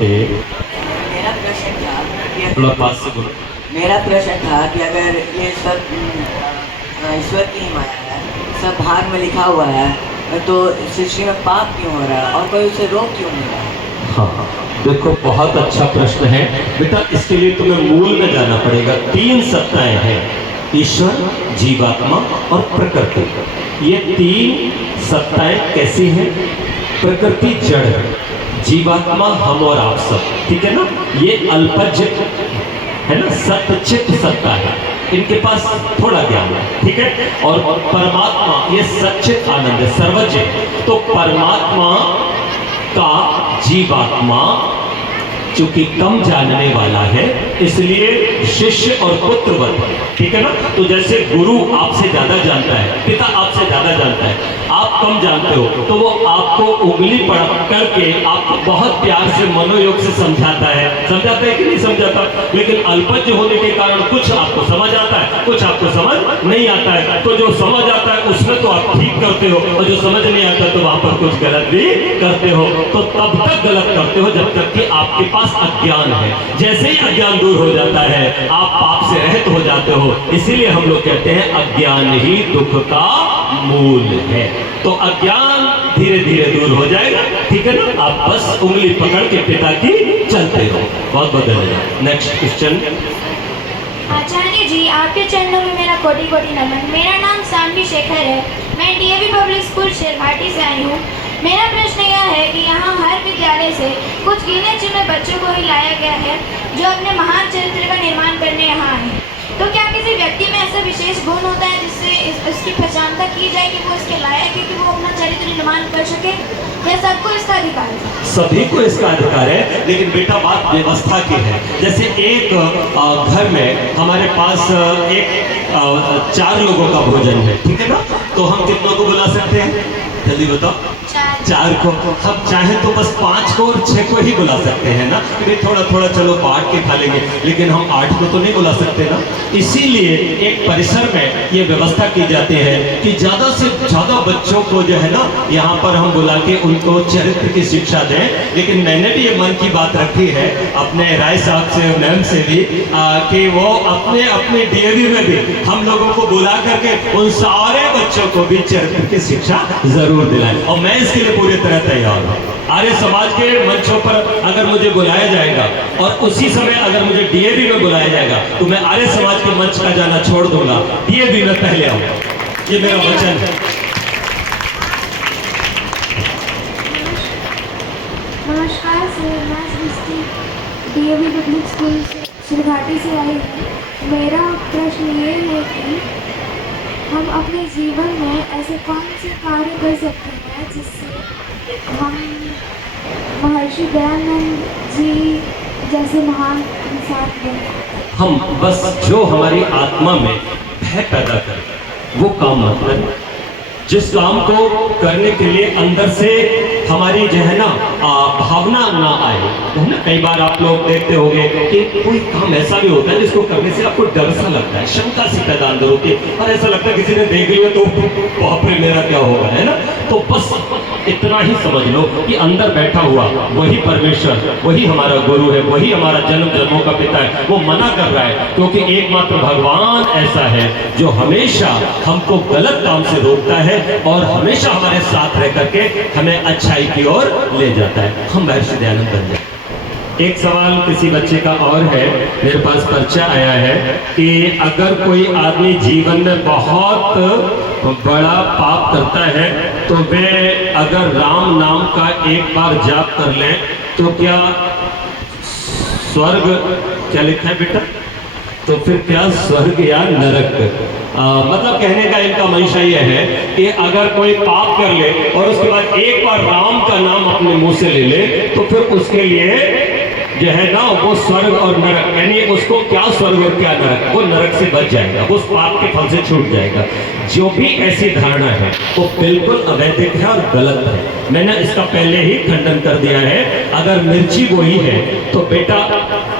मेरा प्रश्न था कि थोड़ा पास से बोलो। मेरा प्रश्न था कि अगर ये सब ईश्वर की ही माया है, सब भाग में लिखा हुआ है, तो सृष्टि में पाप क्यों हो रहा है और कोई उसे रोक क्यों नहीं रहा है? हाँ, देखो बहुत अच्छा प्रश्न है बेटा। इसके लिए तुम्हें मूल में जाना पड़ेगा। 3 सत्ताएं हैं, ईश्वर, जीवात्मा और प्रकृति। ये 3 सत्ताएं कैसी हैं? प्रकृति जड़ है, जीवात्मा हम और आप सब, ठीक है ना। ये अल्पज्य है ना, सत्चित सत्ता है, इनके पास थोड़ा ज्ञान है, ठीक है। और परमात्मा ये सच्चित आनंद है, सर्वज्ञ। तो परमात्मा का जीवात्मा चूंकि कम जानने वाला है, इसलिए शिष्य और पुत्रवत, ठीक है ना। तो जैसे गुरु आपसे ज्यादा जानता है, पिता आपसे ज्यादा जानता है, आप कम जानते हो, तो वो आपको उंगली पकड़ करके आपको बहुत प्यार से मनोयोग से समझाता है कि नहीं समझाता। लेकिन अल्पज्ञ होने के कारण कुछ आपको समझ आता है, कुछ आपको समझ नहीं आता है। तो जो समझ आता है उसमें तो आप ठीक करते हो, और जो समझ नहीं आता तो वहां पर कुछ गलत भी करते हो। तो तब तक गलत करते हो जब तक कि आपके पास अज्ञान है। जैसे ही अज्ञान दूर हो जाता है, आप पाप से रहित हो जाते हो। इसीलिए हम लोग कहते हैं अज्ञान ही दुख का मूल है। तो अज्ञान धीरे धीरे दूर हो जाएगा, ठीक है ना। आप बस उंगली पकड़ के पिता की चलते हो। बहुत बहुत धन्यवाद। Next question. आचार्य जी, आपके चरणों में मेरा कोटि कोटि नमन। मेरा नाम सानवी शेखर है। मैं डीएवी पब्लिक स्कूल शेरघाटी से आई हूँ। मेरा प्रश्न यह है कि यहाँ हर विद्यालय से कुछ गिने चुने बच्चों को ही लाया गया है जो अपने महान चरित्र का निर्माण करने यहाँ आए हैं। तो क्या किसी व्यक्ति में ऐसा विशेष गुण होता है जिससे इसकी पहचानता की जाए कि वो इसके लायक है कि वो अपना चरित्र निर्माण कर सके, या सबको इसका अधिकार है? सभी को इसका अधिकार है, लेकिन बेटा बात व्यवस्था की है। जैसे एक घर में हमारे पास 4 लोगों का भोजन है, ठीक है ना। तो हम कितनों को बुला सकते हैं? जल्दी बताओ। 4 को। हम चाहे तो बस 5 को और 6 को ही बुला सकते हैं ना। फिर थोड़ा थोड़ा चलो बांट के खा लेंगे, लेकिन हम 8 को तो नहीं बुला सकते ना। इसीलिए एक परिसर में ये व्यवस्था की जाती है कि ज़्यादा से ज़्यादा बच्चों को जो है ना यहाँ पर हम बुला के उनको चरित्र की शिक्षा दें। लेकिन मैंने भी ये मन की बात रखी है अपने राय साहब से, मैम से भी, कि वो अपने अपने डीएवी में भी हम लोगों को बुला करके उन सारे बच्चों को भी चरित्र की शिक्षा जरूर दिलाएं। और मैं इसके लिए पूरी तरह तैयार हूँ। आर्य समाज के मंचों पर अगर मुझे बुलाया जाएगा और उसी समय अगर मुझे डीएवी में बुलाया जाएगा, तो मैं आर्य समाज के मंच का जाना छोड़ दूंगा, डीएवी में पहले आऊंगा। ये मेरा वचन है। नमस्कार सर, मैं सृष्टि डीएवी पब्लिक स्कूल शेरघाटी से आई हूँ। मेरा प्रश्न ये है कि हम अपने जीवन में ऐसे कौन से कार्य कर सकते हैं जिससे हम महर्षि दयानंद जी जैसे महान इंसान बने? हम बस जो हमारी आत्मा में भय पैदा करता वो काम मत करें। जिस काम को करने के लिए अंदर से हमारी जो है ना भावना ना आए, है ना। कई बार आप लोग देखते होंगे कि कोई काम ऐसा भी होता है जिसको करने से आपको डर सा लगता है, शंका सी पैदा अंदर होती है, और ऐसा लगता है किसी ने देख लिया तो बाप रे मेरा क्या होगा, है ना। तो बस इतना ही समझ लो कि अंदर बैठा हुआ वही परमेश्वर, वही हमारा गुरु है, वही हमारा जन्म जन्मों का पिता है। वो मना कर रहा है क्योंकि एकमात्र भगवान ऐसा है जो हमेशा हमको गलत काम से रोकता है और हमेशा हमारे साथ रह करके हमें अच्छाई की ओर ले जाता है। हम महर्षि दयानंद बन जाए। एक सवाल किसी बच्चे का और है, मेरे पास पर्चा आया है कि अगर कोई आदमी जीवन में बहुत बड़ा पाप करता है तो वे अगर राम नाम का एक बार जाप कर लें तो क्या स्वर्ग, क्या लिखा है बेटा, तो फिर क्या स्वर्ग या नरक? मतलब कहने का इनका मंशा यह है कि अगर कोई पाप कर ले और उसके बाद एक बार राम का नाम अपने मुंह से ले ले तो फिर उसके लिए जो है ना वो स्वर्ग और नरक, यानी उसको क्या स्वर्ग और क्या नरक, वो नरक से बच जाएगा, उस पाप के फल से छूट जाएगा। जो भी ऐसी धारणा है वो बिल्कुल अवैधिक है और गलत है। मैंने इसका पहले ही खंडन कर दिया है। अगर मिर्ची बोई है तो बेटा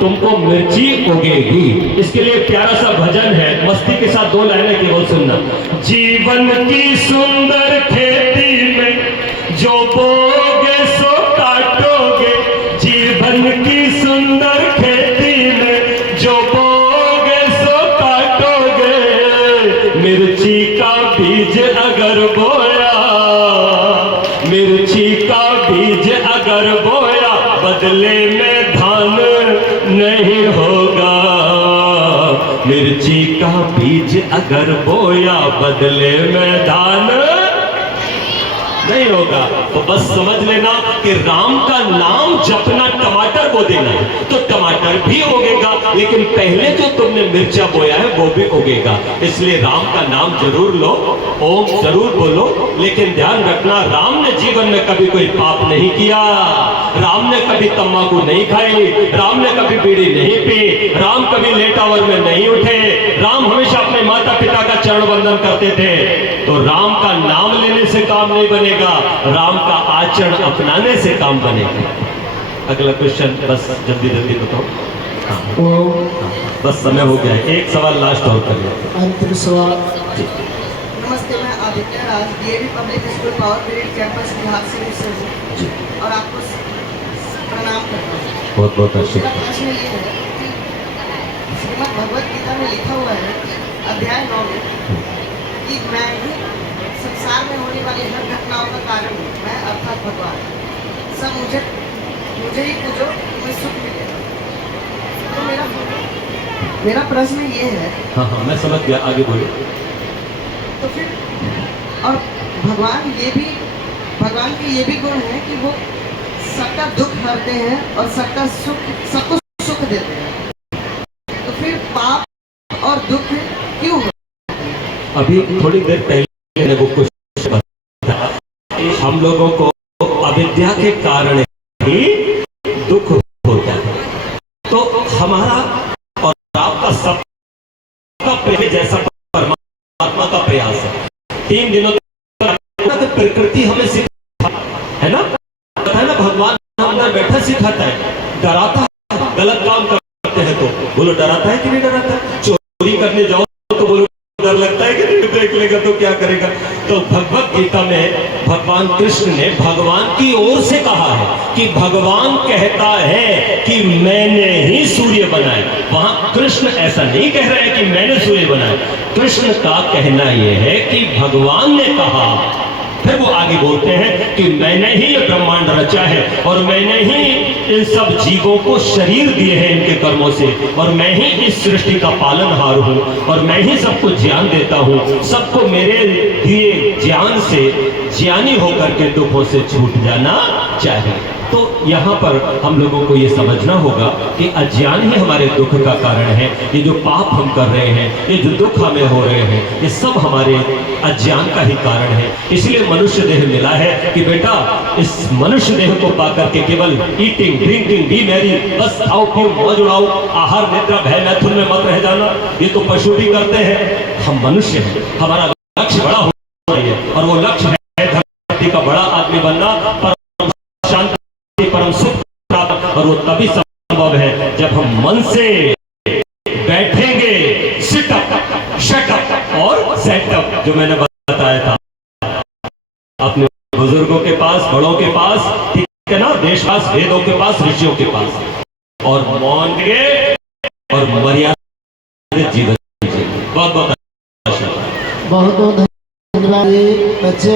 तुमको मिर्ची उगेगी। इसके लिए प्यारा सा भजन है, मस्ती के साथ 2 लाइनें केवल सुनना। जीवन की सुंदर खेती में जो बोगे सो काटोगे, जीवन धन की सुंदर खेती में जो बोगे सो काटोगे, मिर्ची का बीज अगर बोया, मिर्ची का बीज अगर बोया, बदले में धान नहीं होगा। मिर्ची का बीज अगर बोया, बदले में धान नहीं होगा। तो बस समझ लेना कि राम का नाम जपना टमाटर बो देना है तो टमाटर भी उगेगा, लेकिन पहले जो तुमने मिर्चा बोया है वो भी उगेगा। इसलिए राम का नाम जरूर लो, ओम जरूर बोलो, लेकिन ध्यान रखना राम ने जीवन में कभी कोई पाप नहीं किया, राम ने कभी तंबाकू नहीं खाई, राम ने कभी बीड़ी नहीं पी, राम कभी लेट आवर में नहीं उठे, राम हमेशा अपने माता पिता का चरण वंदन करते थे। तो राम का नाम लेने से काम नहीं बनेगा, राम का आचरण अपनाने से काम बनेगा। अगला क्वेश्चन बस जल्दी जल्दी बताओ। हाँ, बस समय हो गया है, एक सवाल लास्ट और कर लेते हैं। अंतिम सवाल। नमस्ते, मैं Aditya Raj DAV public school power grid campus Bihar से हूँ और आपको प्रणाम करता हूँ। बहुत बहुत आशीर्वाद। मेरा प्रश्न ये है कि श्रीमद् भगवद गीता में लिखा हुआ है अध्याय 9 में कि मैं ही संसार में होने वाली हर घटनाओं का कारण हूँ, मैं अर्थात भगवान, सब मुझे ही पूजो तुम्हें सुख मिलेगा। तो मेरा प्रश्न ये है। हाँ हाँ मैं समझ गया, आगे बोलो। तो फिर और भगवान के ये भी गुण है कि वो सबका दुख हरते हैं और सबका सुख, सबको सुख देते हैं। तो फिर पाप और दुख क्यों होते हैं? अभी थोड़ी देर पहले मैंने वो क्वेश्चन बताया, हम लोगों को अविद्या के कारण ही दुख होता है। तो हमारा और आपका सबका प्रेम जैसा परमात्मा का प्रयास है। 3 दिनों तक प्रकृति हमें सिखा है ना, पता है ना, भगवान अंदर बैठा सिखाता है, डराता है, गलत काम करते हैं तो बोलो डराता है कि नहीं डराता है, चोरी करने जाओ तो बोलो डर लगता है कि नहीं, देख लेगा तो क्या करेगा। तो भगवत गीता में भगवान कृष्ण ने भगवान की ओर से कहा है कि भगवान कहता है कि मैंने ही सूर्य बनाया। वहां कृष्ण ऐसा नहीं कह रहे हैं कि मैंने सूर्य बनाया, कृष्ण का कहना यह है कि भगवान ने कहा। फिर वो आगे बोलते हैं कि मैंने ही ये ब्रह्मांड रचा है और मैंने ही इन सब जीवों को शरीर दिए हैं इनके कर्मों से, और मैं ही इस सृष्टि का पालनहार हूँ और मैं ही सबको ज्ञान देता हूँ। सबको मेरे दिए ज्ञान से ज्ञानी होकर के दुखों से छूट जाना चाहिए। तो यहाँ पर हम लोगों को ये समझना होगा कि अज्ञान ही हमारे दुख का कारण है। ये जो पाप हम कर रहे हैं, ये जो दुख हमें हो रहे हैं, ये सब हमारे अज्ञान का ही कारण है। इसलिए मनुष्य देह मिला है कि बेटा इस मनुष्य देह को पाकर के केवल ईटिंग ड्रिंकिंग बी मैरी, बस खाओ पियो मौज उड़ाओ, आहार निद्रा भय मैथुन में मत रह जाना, ये तो पशु भी करते हैं। हम मनुष्य हैं, हमारा लक्ष्य बड़ा हो रही है और वो लक्ष्य है धरती का बड़ा आदमी बनना, परम सुख प्राप्त, और वो तभी संभव है जब हम मन से बैठेंगे, सिट अप, शट अप और सेट अप, जो मैंने बताया था अपने बुजुर्गों के पास, बड़ों के पास, ठीक है ना, देशवास वेदों के पास, ऋषियों के पास, और मौन के और मर्यादित जीवन जीजिए। बहुत बहुत बहुत बहुत धन्यवाद बच्चे।